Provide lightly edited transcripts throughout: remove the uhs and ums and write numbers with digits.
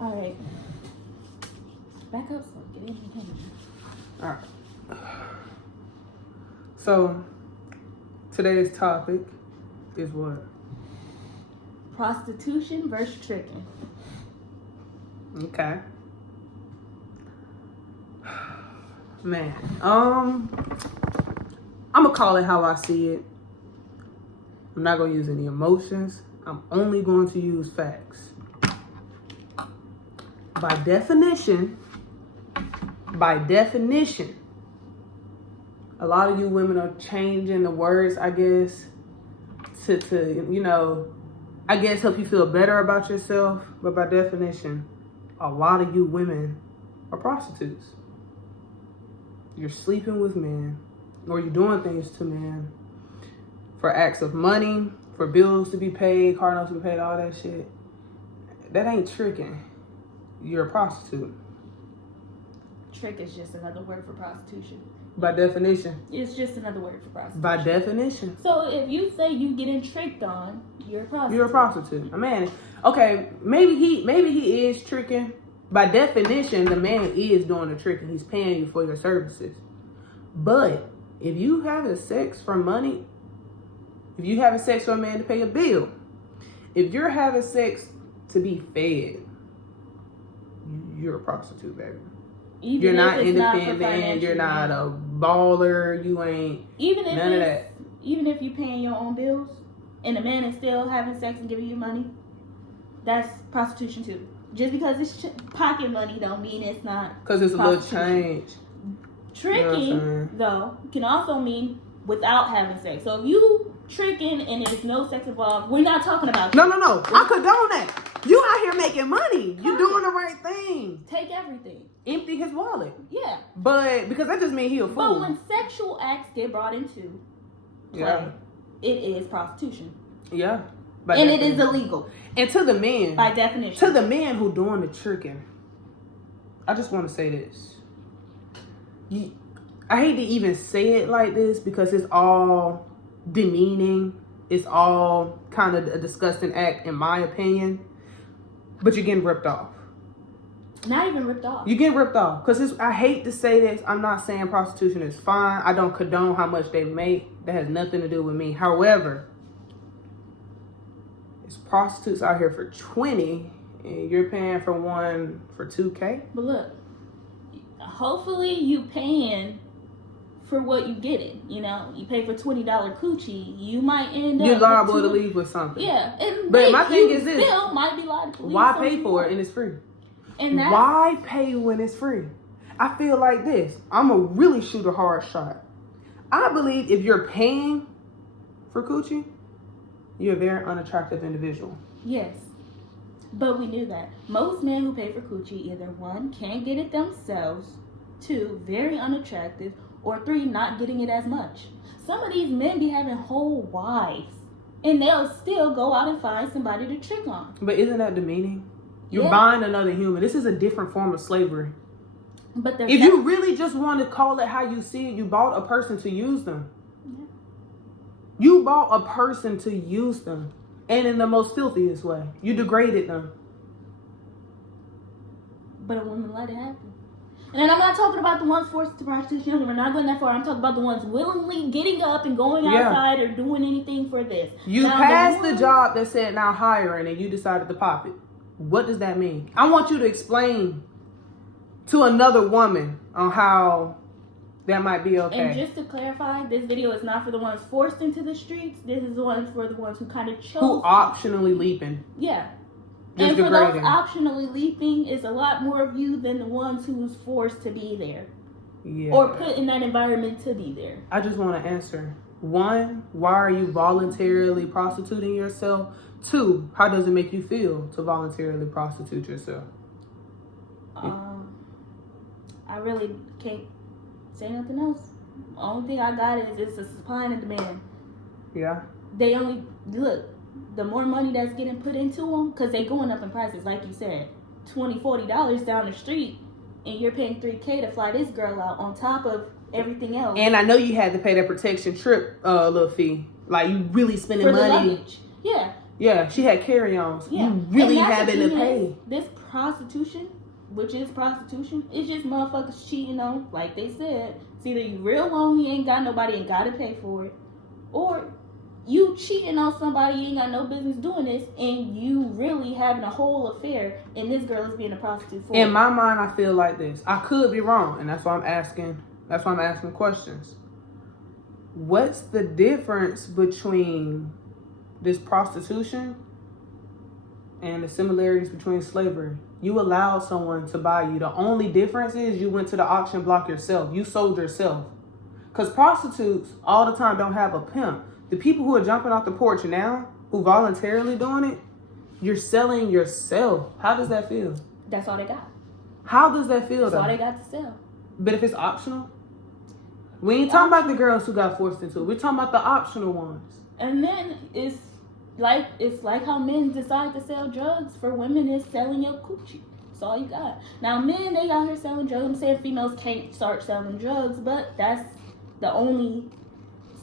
All right. Back up, so get in the camera. All right. So, today's topic is what? Prostitution versus tricking. Okay. Man, I'm gonna call it how I see it. I'm not gonna use any emotions. I'm only going to use facts. By definition, a lot of you women are changing the words, I guess, to you know, I guess help you feel better about yourself. But by definition, a lot of you women are prostitutes. You're sleeping with men, or you're doing things to men for acts of money, for bills to be paid, car notes to be paid, all that shit. That ain't tricking. You're a prostitute. Trick is just another word for prostitution. By definition. It's just another word for prostitution. By definition. So if you say you getting tricked on, you're a prostitute. You're a prostitute. A man. Okay, maybe he is tricking. By definition, the man is doing the tricking. He's paying you for your services. But if you having sex for money, if you having sex for a man to pay a bill, if you're having sex to be fed, you're a prostitute, baby. Even you're not independent. Not you're not a baller. You ain't none of that. Even if you're paying your own bills and the man is still having sex and giving you money, that's prostitution too. Just because it's pocket money don't mean it's not. Because it's a little change. Tricking, you know though, can also mean without having sex. So if you tricking and there's no sex involved, we're not talking about No. I condone that. You out here making money. You doing the right thing. Take everything. Empty his wallet. Yeah. But because that just means he a fool. But when sexual acts get brought into play, it is prostitution. Yeah. And it is illegal. And to the men. By definition. To the men who doing the tricking, I just want to say this. I hate to even say it like this because it's all demeaning. It's all kind of a disgusting act, in my opinion. But you're getting ripped off. Not even ripped off. You get ripped off. Because I hate to say this. I'm not saying prostitution is fine. I don't condone how much they make. That has nothing to do with me. However, it's prostitutes out here for 20 and you're paying for one for $2K. But look, hopefully you paying for what you getting. You know, you pay for $20 coochie, you might end up. You're liable to leave with something. Yeah, but my thing is this: still might be liable to leave. Why pay for it and it's free? And why pay when it's free? I feel like this. I'm gonna really shoot a hard shot. I believe if you're paying for coochie, you're a very unattractive individual. Yes. But we knew that. Most men who pay for coochie either 1, can't get it themselves, 2, very unattractive, or 3, not getting it as much. Some of these men be having whole wives and they'll still go out and find somebody to trick on. But isn't that demeaning? You're buying another human. This is a different form of slavery. But if you really just want to call it how you see it, you bought a person to use them. Yeah. You bought a person to use them. And in the most filthiest way. You degraded them. But a woman let it happen. And I'm not talking about the ones forced to prostitution. We're not going that far. I'm talking about the ones willingly getting up and going outside or doing anything for this. You passed the job that said now hiring and you decided to pop it. What does that mean? I want you to explain to another woman on how that might be okay. And just to clarify, this video is not for the ones forced into the streets. This is the one for the ones who kind of chose. Who optionally leaping. Yeah. Just and for degrading. those optionally leaping, is a lot more of you than the ones who was forced to be there. Yeah. Or put in that environment to be there. I just want to answer. 1, why are you voluntarily prostituting yourself? 2, how does it make you feel to voluntarily prostitute yourself? I really can't say nothing else. The only thing I got is it's a supply and a demand. Yeah. They only, look, the more money that's getting put into them, because they going up in prices, like you said, $20, $40 down the street, and you're paying $3K to fly this girl out on top of everything else. And I know you had to pay that protection trip little fee. Like, you really spending for the money. luggage. Yeah. Yeah, she had carry-ons. Yeah. You really And that's having the to thing pay. is, this prostitution, which is prostitution, it's just motherfuckers cheating on, like they said. It's either you real lonely, ain't got nobody and gotta pay for it, or you cheating on somebody, you ain't got no business doing this, and you really having a whole affair, and this girl is being a prostitute for it. In my mind, I feel like this. I could be wrong, and that's why I'm asking. That's why I'm asking questions. What's the difference between this prostitution and the similarities between slavery? You allowed someone to buy you. The only difference is you went to the auction block yourself. You sold yourself. Because prostitutes all the time don't have a pimp. The people who are jumping off the porch now, who voluntarily doing it, you're selling yourself. How does that feel? That's all they got. How does that feel, That's though? all they got to sell. But if it's optional? We ain't talking about the girls who got forced into it. We're talking about the optional ones. And then it's like how men decide to sell drugs for women is selling your coochie. That's all you got. Now men, they out here selling drugs. I'm saying females can't start selling drugs, but that's the only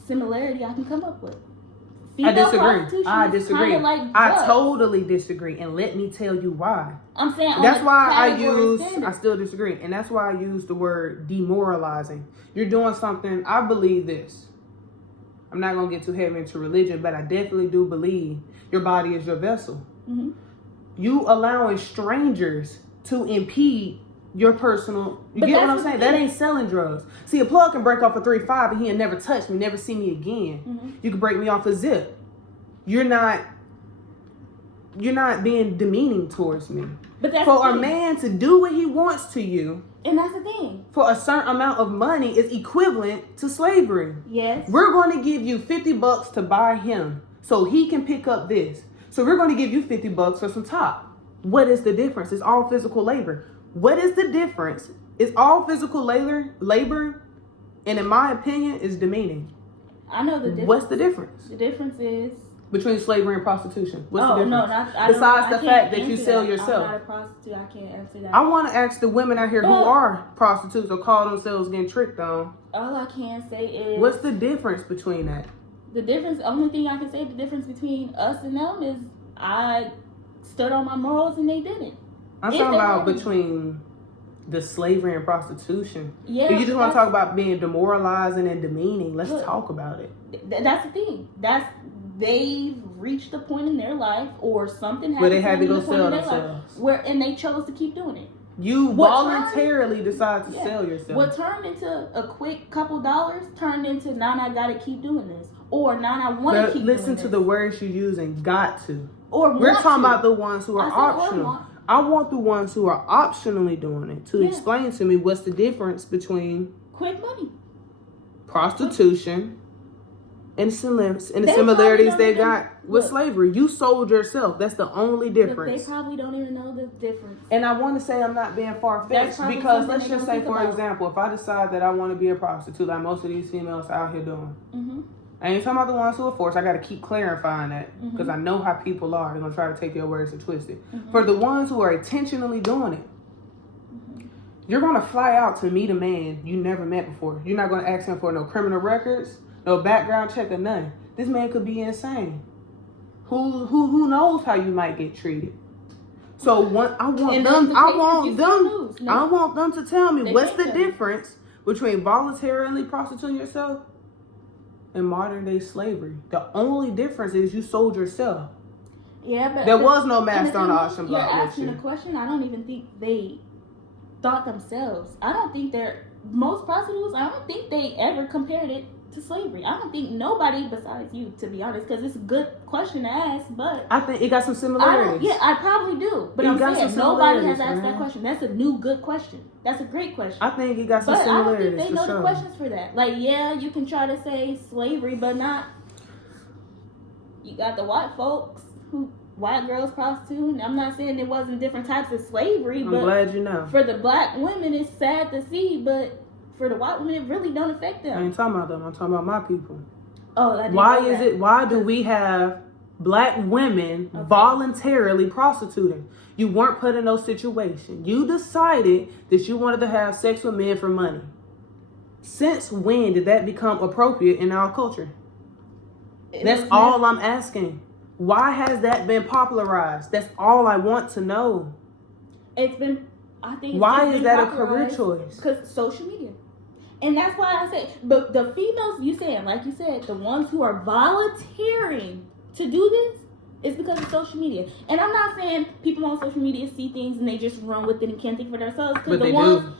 similarity I can come up with. I disagree. Kinda like drugs. I totally disagree, and let me tell you why. I'm saying That's why I I still disagree, and that's why I use the word demoralizing. You're doing something. I believe this. I'm not gonna get too heavy into religion, but I definitely do believe your body is your vessel. Mm-hmm. You allowing strangers to impede your personal. You get what I'm saying? That ain't selling drugs. See, a plug can break off a 3-5 and he'll never touch me, never see me again. Mm-hmm. You can break me off a zip. You're not being demeaning towards me. But that's for a man to do what he wants to you, and that's the thing, for a certain amount of money is equivalent to slavery. Yes. We're going to give you $50 to buy him so he can pick up this. So we're going to give you $50 for some top. What is the difference? It's all physical labor. What is the difference? It's all physical labor, and in my opinion, is demeaning. I know the difference. What's the difference? The difference is between slavery and prostitution. What's the difference? No, besides the fact that you sell yourself. I'm not a prostitute. I can't answer that. I want to ask the women out here who are prostitutes or call themselves getting tricked on. All I can say is, what's the difference between that? The difference, only thing I can say, the difference between us and them is I stood on my morals and they didn't. I'm talking about between the slavery and prostitution. Yeah. If you just want to talk about being demoralizing and demeaning, let's talk about it. That's the thing. They've reached a point in their life, or something happened where they had to go sell themselves. And they chose to keep doing it. You voluntarily decide to sell yourself. What turned into a quick couple dollars turned into, now I gotta keep doing this, or now I want to keep doing this. Listen to the words you're using. Got to. Or we're talking about the ones who are optional. I want the ones who are optionally doing it to explain to me what's the difference between quick money, prostitution, and the similarities they got with slavery. You sold yourself. That's the only difference. They probably don't even know the difference. And I want to say I'm not being far-fetched because let's just say, for example, if I decide that I want to be a prostitute, like most of these females out here doing. Mm-hmm. I ain't talking about the ones who are forced. I got to keep clarifying that because I know how people are. They're going to try to take your words and twist it. Mm-hmm. For the ones who are intentionally doing it, you're going to fly out to meet a man you never met before. You're not going to ask him for no criminal records, no background check or nothing. This man could be insane. Who knows how you might get treated? So I want them to tell me what's the difference between voluntarily prostituting yourself and modern day slavery. The only difference is you sold yourself. Yeah, but there was no master on the auction block. You're asking a question. I don't even think they thought themselves. I don't think most prostitutes, I don't think they ever compared it to slavery. I don't think nobody besides you, to be honest, because it's a good question to ask, but I think it got some similarities. I probably do. But I'm saying nobody has asked that question. That's a new good question. That's a great question. I think it got some similarities. But I don't think they know the questions for that. Like, yeah, you can try to say slavery, but not. You got the white folks white girls prostituting. I'm not saying there wasn't different types of slavery, but I'm glad you know. For the black women, it's sad to see, but for the white women, it really don't affect them. I ain't talking about them. I'm talking about my people. Oh, Why do we have black women voluntarily prostituting? You weren't put in those situations. You decided that you wanted to have sex with men for money. Since when did that become appropriate in our culture? That's all I'm asking. Why has that been popularized? That's all I want to know. It's been, I think it's Why just is been that a career popularized choice? Because social media. And that's why I say, but the females, you saying, like you said, the ones who are volunteering to do this, it's because of social media. And I'm not saying people on social media see things and they just run with it and can't think for themselves. Because But the they ones, do.